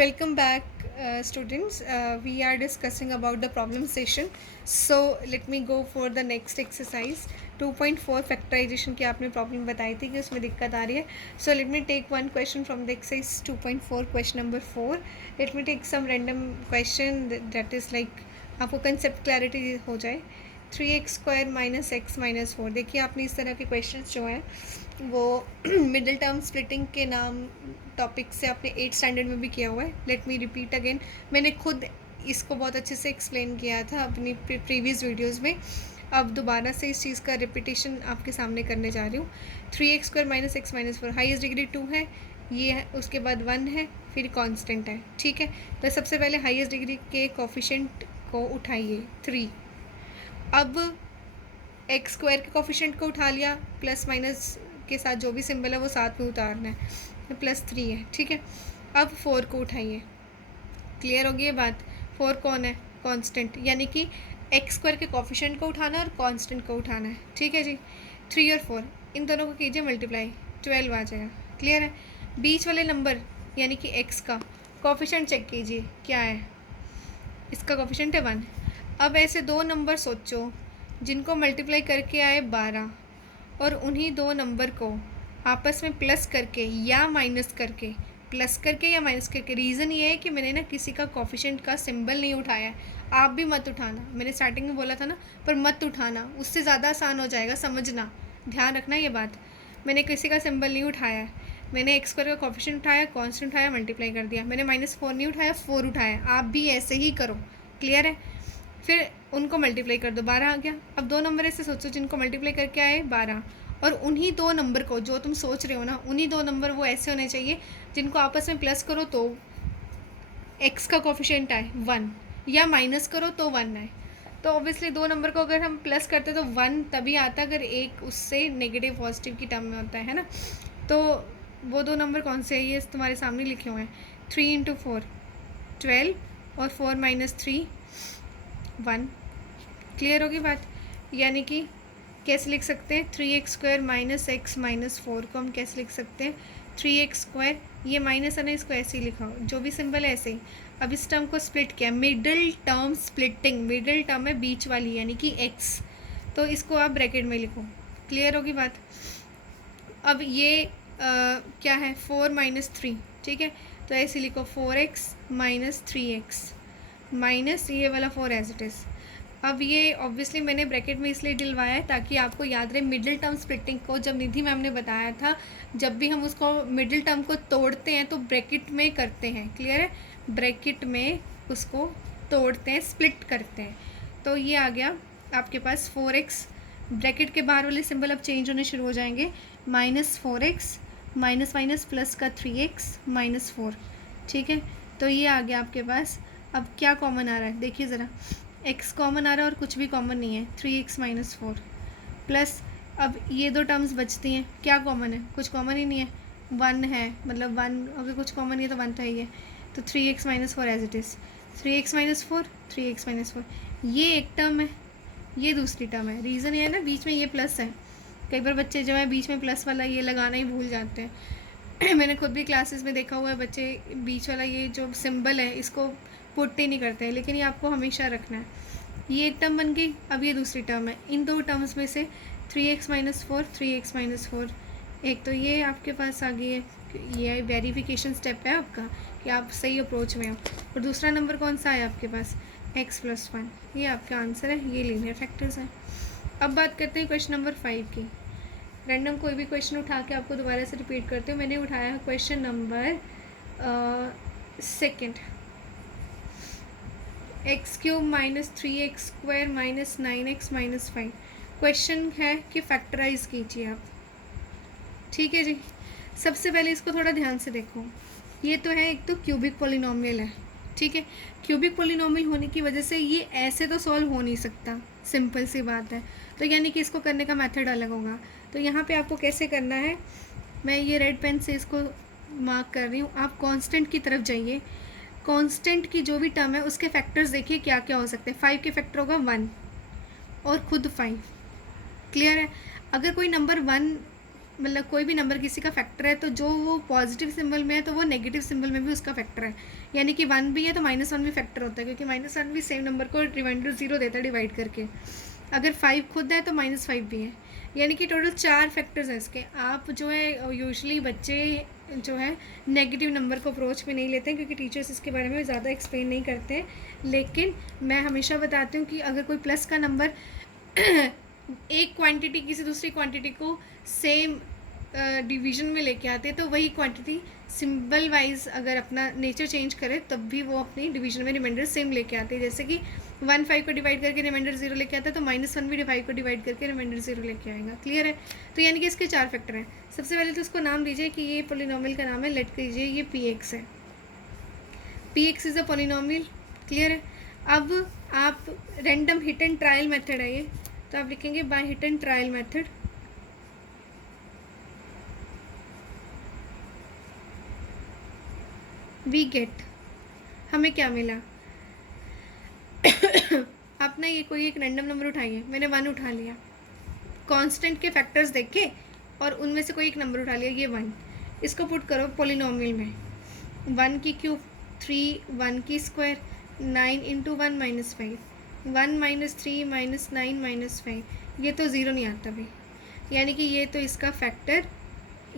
Welcome back, students. We are discussing about the problem session. So let me go for the next exercise. 2.4 factorization की आपने problem बताई थी कि उसमें दिक्कत आ रही है. So let me take one question from the exercise 2.4, question number 4. Let me take some random question that is like आपको कंसेप्ट क्लैरिटी हो जाए. 3x² minus x minus 4. देखिए आपने इस तरह के क्वेश्चन जो हैं वो मिडिल टर्म स्प्लिटिंग के नाम टॉपिक से आपने 8th स्टैंडर्ड में भी किया हुआ है. Let me repeat again. मैंने खुद इसको बहुत अच्छे से एक्सप्लेन किया था अपनी प्रीवियस वीडियोज़ में. अब दोबारा से इस चीज़ का रिपीटेशन आपके सामने करने जा रही हूँ. 3x² minus x minus 4 highest degree 2 है, ये है, उसके बाद 1 है, फिर कांस्टेंट है. ठीक है, तो सबसे पहले हाईएस्ट डिग्री के कोफिशिएंट को उठाइए 3. अब x² के कोफिशिएंट को उठा लिया, प्लस माइनस के साथ जो भी सिंबल है वो साथ में उतारना है, +3 है. ठीक है, अब 4 को उठाइए. क्लियर होगी ये बात. 4 कौन है? कांस्टेंट, यानी कि x² के कोफिशिएंट को उठाना है और कांस्टेंट को उठाना है. ठीक है जी. 3 और 4 इन दोनों को कीजिए मल्टीप्लाई, 12 आ जाएगा. क्लियर है. बीच वाले नंबर यानी कि x का कोफिशिएंट चेक कीजिए क्या है. इसका कोफिशिएंट है 1. अब ऐसे दो नंबर सोचो जिनको मल्टीप्लाई करके आए 12 और उन्हीं दो नंबर को आपस में प्लस करके या माइनस करके, प्लस करके या माइनस करके. रीज़न ये है कि मैंने ना किसी का कोफिशिएंट का सिंबल नहीं उठाया है. आप भी मत उठाना, मैंने स्टार्टिंग में बोला था ना, पर मत उठाना, उससे ज़्यादा आसान हो जाएगा समझना. ध्यान रखना ये बात. मैंने किसी का सिंबल नहीं उठाया है. मैंने x² का कोफिशिएंट उठाया, कांस्टेंट उठाया, मल्टीप्लाई कर दिया. मैंने -4 नहीं उठाया, 4 उठाया. आप भी ऐसे ही करो. क्लियर है. फिर उनको मल्टीप्लाई कर दो, 12 आ गया. अब दो नंबर ऐसे सोचो जिनको मल्टीप्लाई करके आए 12 और उन्हीं दो नंबर को जो तुम सोच रहे हो ना, उन्हीं दो नंबर वो ऐसे होने चाहिए जिनको आपस में प्लस करो तो x का कोफिशिएंट आए 1 या माइनस करो तो 1 आए. तो ऑब्वियसली दो नंबर को अगर हम प्लस करते तो 1 तभी आता अगर एक उससे नेगेटिव पॉजिटिव की टर्म में होता है ना. तो वो दो नंबर कौन से हैं? ये तुम्हारे सामने लिखे हुए हैं. 3 × 4 12 और 4 - 3 1. क्लियर होगी बात. यानी कि कैसे लिख सकते हैं? 3x² माइनस एक्स माइनस 4 को हम कैसे लिख सकते हैं? 3x², ये माइनस है ना, इसको ऐसे ही लिखा हो, जो भी सिंबल है ऐसे ही. अब इस टर्म को स्प्लिट किया, middle term splitting. Middle term है बीच वाली यानी कि x, तो इसको आप ब्रैकेट में लिखो. क्लियर होगी बात. अब ये क्या है? 4 - 3. ठीक है, तो ऐसे लिखो 4x - 3x माइनस ये वाला 4 एज इट इज़. अब ये ऑब्वियसली मैंने ब्रैकेट में इसलिए डलवाया है ताकि आपको याद रहे. मिडिल टर्म स्प्लिटिंग को जब निधि मैम ने बताया था, जब भी हम उसको मिडिल टर्म को तोड़ते हैं तो ब्रैकेट में करते हैं. क्लियर है. ब्रैकेट में उसको तोड़ते हैं, स्प्लिट करते हैं. तो ये आ गया आपके पास 4x. ब्रैकेट के बाहर वाले सिंबल अब चेंज होने शुरू हो जाएंगे. -4x माइनस माइनस प्लस का 3x -4. ठीक है, तो ये आ गया आपके पास. अब क्या कॉमन आ रहा है देखिए ज़रा. x कॉमन आ रहा है और कुछ भी कॉमन नहीं है. 3x - 4 प्लस अब ये दो टर्म्स बचती हैं. क्या कॉमन है? कुछ कॉमन ही नहीं है. 1 है, मतलब 1 अगर कुछ कॉमन नहीं है तो 1 तो ही है. तो 3x - 4 as it is. 3x - 4 3x - 4. ये एक टर्म है, ये दूसरी टर्म है. रीज़न ये है ना, बीच में ये प्लस है. कई बार बच्चे जो है बीच में प्लस वाला ये लगाना ही भूल जाते हैं. मैंने खुद भी क्लासेस में देखा हुआ है, बच्चे बीच वाला ये जो सिंबल है इसको पुट ही नहीं करते हैं, लेकिन ये आपको हमेशा रखना है. ये एक टर्म बन गई. अब ये दूसरी टर्म है. इन दो टर्म्स में से 3x - 4 3x - 4 एक तो ये आपके पास आ गई है. ये वेरिफिकेशन स्टेप है आपका कि आप सही अप्रोच में हो. और दूसरा नंबर कौन सा है आपके पास? x + 1. ये आपका आंसर है. ये लीनियर फैक्टर्स हैं. अब बात करते हैं क्वेश्चन नंबर 5 की. रैंडम कोई भी क्वेश्चन उठा के आपको दोबारा से रिपीट करते हो. मैंने उठाया है question number 2. x³ - 3x² - 9x - 5. Question है कि फैक्टराइज कीजिए आप. ठीक है जी. सबसे पहले इसको थोड़ा ध्यान से देखो. ये तो है, एक तो क्यूबिक पोलिनोमियल है. ठीक है, क्यूबिक पोलिनोमियल होने की वजह से ये ऐसे तो सॉल्व हो नहीं सकता. सिंपल सी बात है. तो यानी कि इसको करने का मेथड अलग होगा. तो यहाँ पे आपको कैसे करना है, मैं ये रेड पेन से इसको मार्क कर रही हूँ. आप कांस्टेंट की तरफ जाइए. कांस्टेंट की जो भी टर्म है उसके फैक्टर्स देखिए क्या क्या हो सकते हैं. 5 के फैक्टर होगा 1 और खुद 5. क्लियर है. अगर कोई नंबर 1 मतलब कोई भी नंबर किसी का फैक्टर है तो जो वो पॉजिटिव सिंबल में है तो वो नेगेटिव सिंबल में भी उसका फैक्टर है। यानी कि 1 भी है तो -1 भी फैक्टर होता है, क्योंकि -1 भी सेम नंबर को रिमाइंडर 0 देता है डिवाइड करके। अगर 5 खुद है तो -5 भी है। यानी कि टोटल 4 फैक्टर्स हैं इसके। आप जो है यूजुअली बच्चे जो है नेगेटिव नंबर को अप्रोच में नहीं लेते हैं, क्योंकि टीचर्स इसके बारे में ज़्यादा एक्सप्लेन नहीं करते हैं। लेकिन मैं हमेशा बताती हूँ कि अगर कोई प्लस का नंबर एक क्वांटिटी किसी दूसरी क्वांटिटी को सेम डिवीजन में लेके आते हैं तो वही क्वांटिटी सिंबल वाइज अगर अपना नेचर चेंज करे तब भी वो अपनी डिवीजन में रिमाइंडर सेम लेके आते हैं। जैसे कि 1 5 को डिवाइड करके रिमाइंडर 0 लेके आता है तो -1 भी 5 को डिवाइड करके रिमाइंडर 0 लेके आएगा। क्लियर है? तो यानी कि इसके 4 फैक्टर हैं। सबसे पहले तो उसको नाम दीजिए कि ये पोलिनोमियल का नाम है, लेट कीजिए ये px है। px is a polynomial. Clear है? अब आप random hit and trial method है ये, तो आप लिखेंगे by hit and trial method we get, हमें क्या मिला। आप ना ये कोई एक रैंडम नंबर उठाइए, मैंने 1 उठा लिया, कांस्टेंट के फैक्टर्स देखे और उनमें से कोई एक नंबर उठा लिया, ये 1। इसको पुट करो पोलिनोमियल में। 1 की क्यूब 3, 1 की स्क्वायर 9 इंटू 1 -5, 1 -3 -9 -5, ये तो ज़ीरो नहीं आता भाई। यानी कि ये तो इसका फैक्टर,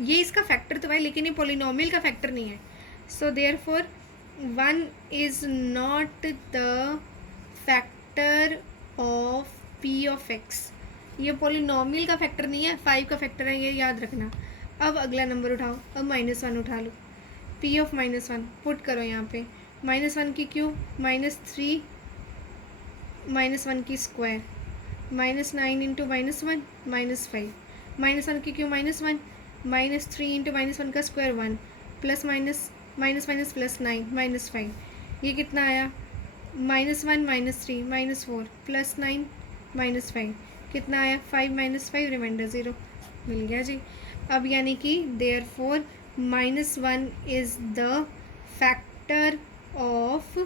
ये इसका फैक्टर तो है लेकिन ये पोलिनोमियल का फैक्टर नहीं है। So therefore 1 is not the factor of p of x। ये पोलिनोमियल का फैक्टर नहीं है, 5 का फैक्टर है, ये याद रखना। अब अगला नंबर उठाओ, अब -1 उठा लो, p ऑफ -1 पुट करो यहाँ पे। -1 की क्यूब -3 -1 की स्क्वायर -9 इंटू -1 -5, -1 की क्यूब -1 -3 इंटू -1 का स्क्वायर 1 प्लस माइनस +9 -5, ये कितना आया -1 -3 -4 +9 -5, कितना आया 5 -5 रिमाइंडर 0, मिल गया जी। अब यानी कि therefore -1 is the factor of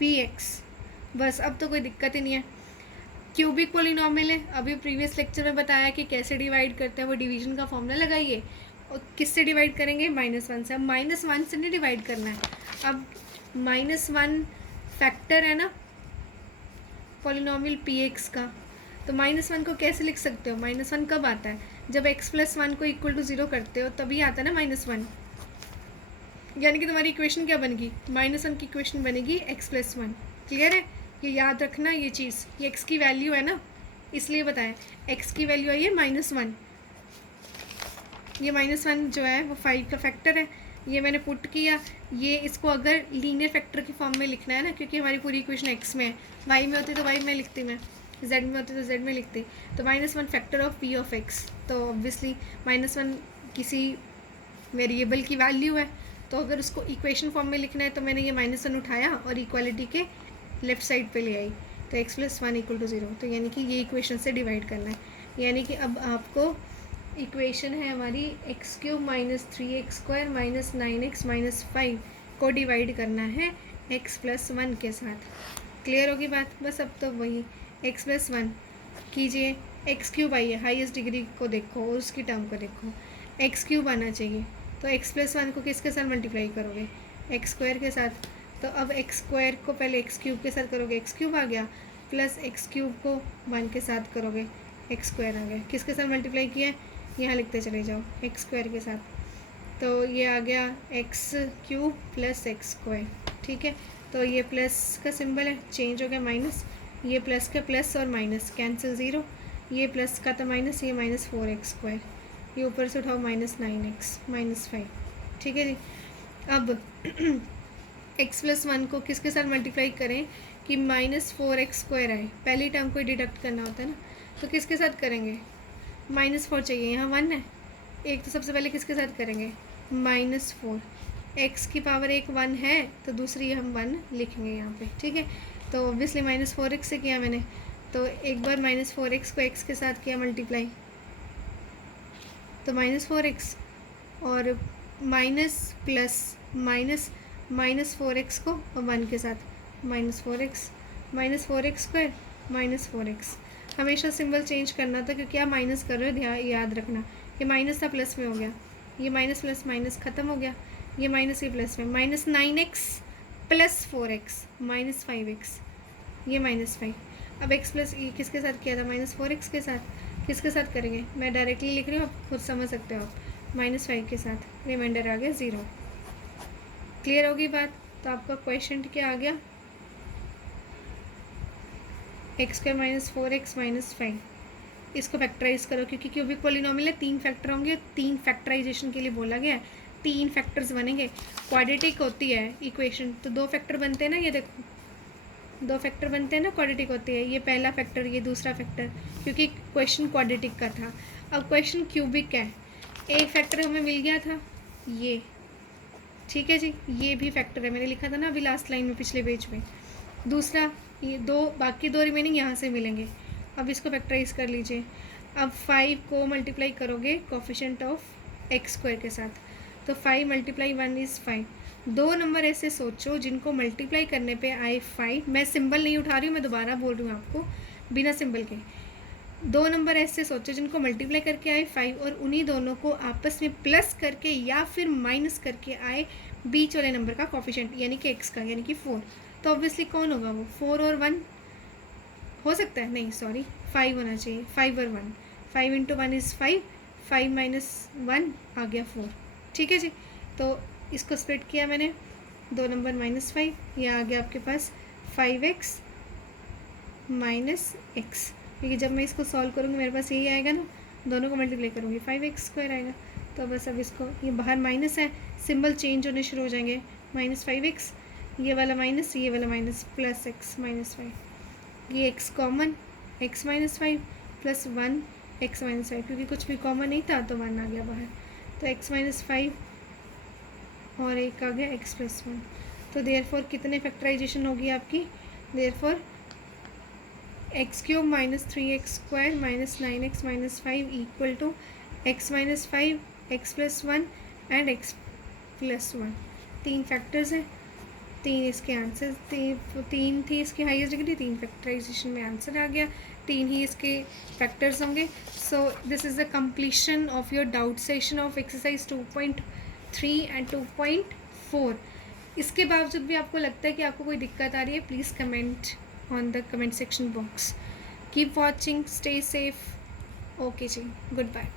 px। बस अब तो कोई दिक्कत ही नहीं है। क्यूबिक पोलिनोमियल है, अभी प्रीवियस लेक्चर में बताया कि कैसे डिवाइड करते हैं, वो डिवीजन का फॉर्मूला लगाइए। और किससे डिवाइड करेंगे? -1 से। अब -1 से नहीं डिवाइड करना है, अब -1 फैक्टर है ना पोलिनोमियल px का, तो -1 को कैसे लिख सकते हो? -1 कब आता है? जब x + 1 को इक्वल टू 0 करते हो तभी आता है ना -1। यानी कि तुम्हारी इक्वेशन क्या बनेगी? -1 की इक्वेशन बनेगी x + 1। क्लियर है? ये याद रखना, ये चीज़, ये x की वैल्यू है ना, इसलिए बताएं x की वैल्यू आई है -1। ये -1 जो है वो 5 का फैक्टर है, ये मैंने पुट किया। ये इसको अगर लीनियर फैक्टर की फॉर्म में लिखना है ना, क्योंकि हमारी पूरी इक्वेशन x में है, y में होती तो y में लिखती मैं, z में होती तो z में लिखती, तो -1 factor of p of x। तो ऑब्वियसली -1 किसी वेरिएबल की वैल्यू है, तो अगर उसको इक्वेशन फॉर्म में लिखना है तो मैंने ये -1 उठाया और इक्वालिटी के लेफ्ट साइड पे ले आई, तो x + 1 = 0। तो यानी कि ये इक्वेशन से डिवाइड करना है। यानी कि अब आपको इक्वेशन है हमारी x³ -3x² -9x -5 को डिवाइड करना है x + 1 के साथ। क्लियर होगी बात? बस अब तो वही x + 1 कीजिए, x³ आई है, हाईएस्ट डिग्री को देखो और उसकी टर्म को देखो, x³ आना चाहिए, तो x + 1 को किसके साथ मल्टीप्लाई करोगे? x² के साथ। तो अब x² को पहले x³ के साथ करोगे, x³ आ गया, प्लस x³ को 1 के साथ करोगे, x² आ गया। किसके साथ मल्टीप्लाई किया है? यहाँ लिखते चले जाओ, x² के साथ, तो ये आ गया x³ + x²। ठीक है, तो ये प्लस का सिंबल है, चेंज हो गया माइनस, ये प्लस का प्लस और माइनस कैंसिल 0, ये प्लस का तो माइनस, ये -4x², ये ऊपर से उठाओ -9x -5। ठीक है जी। अब x + 1 को किसके साथ मल्टीप्लाई करें कि -4x² आए? पहली टर्म को डिडक्ट करना होता है ना, तो किसके साथ करेंगे? -4 चाहिए, यहाँ 1 है, एक तो सबसे पहले किसके साथ करेंगे? -4, x की पावर 1 है तो दूसरी हम 1 लिखेंगे यहाँ पे। ठीक है, तो ऑब्वियसली -4x से किया मैंने, तो एक बार -4x को x के साथ किया मल्टीप्लाई, तो -4x, और माइनस प्लस माइनस -4x को और 1 के साथ -4x -4x² -4x। हमेशा सिंबल चेंज करना था, क्योंकि आप माइनस कर रहे हो, ध्यान याद रखना, ये माइनस था प्लस में हो गया, ये माइनस प्लस माइनस ख़त्म हो गया, ये माइनस ये प्लस में, minus 9x plus 4x minus 5x, ये माइनस 5। अब x प्लस ये किसके साथ किया था, माइनस 4x के साथ। किसके साथ करेंगे, मैं डायरेक्टली लिख रही हूँ, आप खुद समझ सकते हो आप, माइनस 5 के साथ, रिमाइंडर आ गया 0। क्लियर होगी बात। तो आपका क्वेश्चन क्या आ गया, x square minus 4x minus 5, इसको फैक्टराइज करो, क्योंकि क्यूबिक पॉलिनोमियल है, 3 फैक्टर होंगे, 3 फैक्टराइजेशन के लिए बोला गया है, 3 फैक्टर्स बनेंगे। क्वाड्रेटिक होती है इक्वेशन तो 2 फैक्टर बनते हैं ना, ये देखो 2 फैक्टर बनते हैं ना, क्वाड्रेटिक होती है, ये पहला फैक्टर ये दूसरा फैक्टर, क्योंकि क्वेश्चन क्वाड्रेटिक का था। अब क्वेश्चन क्यूबिक है, एक फैक्टर हमें मिल गया था ये, ठीक है जी, ये भी फैक्टर है, मैंने लिखा था ना अभी लास्ट लाइन में पिछले पेज में। दूसरा ये दो, बाकी 2 रिमेनिंग यहाँ से मिलेंगे। अब इसको फैक्टराइज कर लीजिए। अब 5 को मल्टीप्लाई करोगे कोफिशिएंट ऑफ एक्स स्क्वायर के साथ, तो 5 मल्टीप्लाई 1 इज़ 5। 2 नंबर ऐसे सोचो जिनको मल्टीप्लाई करने पे आए 5, मैं सिंबल नहीं उठा रही हूँ, मैं दोबारा बोल रही हूँ आपको बिना सिंबल के। 2 नंबर ऐसे सोचो जिनको मल्टीप्लाई करके आए 5 और उन्हीं दोनों को आपस में प्लस करके या फिर माइनस करके आए बीच वाले नंबर का कोफिशिएंट, यानी कि एक्स का, यानी कि 4। तो ऑब्वियसली कौन होगा वो, 4 और 1 हो सकता है, नहीं सॉरी 5 होना चाहिए, 5 और 1, 5 इंटू 1 इज़ 5, 5 माइनस 1 आ गया 4, ठीक है जी। तो इसको स्प्लिट किया मैंने, 2 नंबर माइनस 5, ये आ गया आपके पास 5x माइनस एक्स, क्योंकि जब मैं इसको सॉल्व करूँगी मेरे पास यही आएगा ना, दोनों को मल्टीप्लाई करूँगी 5x स्क्वायर आएगा। तो बस अब इसको, ये बाहर माइनस है, सिंबल चेंज होने शुरू हो जाएंगे, माइनस 5x, ये वाला माइनस, ये वाला माइनस, प्लस x माइनस 5, ये x common, x minus 5 plus 1 x minus 5, क्योंकि कुछ भी कॉमन नहीं था तो 1 आ गया बाहर, तो x माइनस 5 और एक आ गया x प्लस 1। तो देयरफॉर कितने फैक्टराइजेशन होगी आपकी, therefore x cube minus 3x square minus 9x minus 5 equal to x minus 5, x plus 1 and x plus 1। 3 factors हैं, 3 इसके आंसर, 3 थी इसकी हाईएस्ट डिग्री, 3 फैक्टराइजेशन में आंसर आ गया, 3 ही इसके फैक्टर्स होंगे। So this is the completion of your doubt session of exercise 2.3 and 2.4। इसके बावजूद भी आपको लगता है कि आपको कोई दिक्कत आ रही है, please comment on the comment section box. Keep watching, stay safe. Okay ji, goodbye.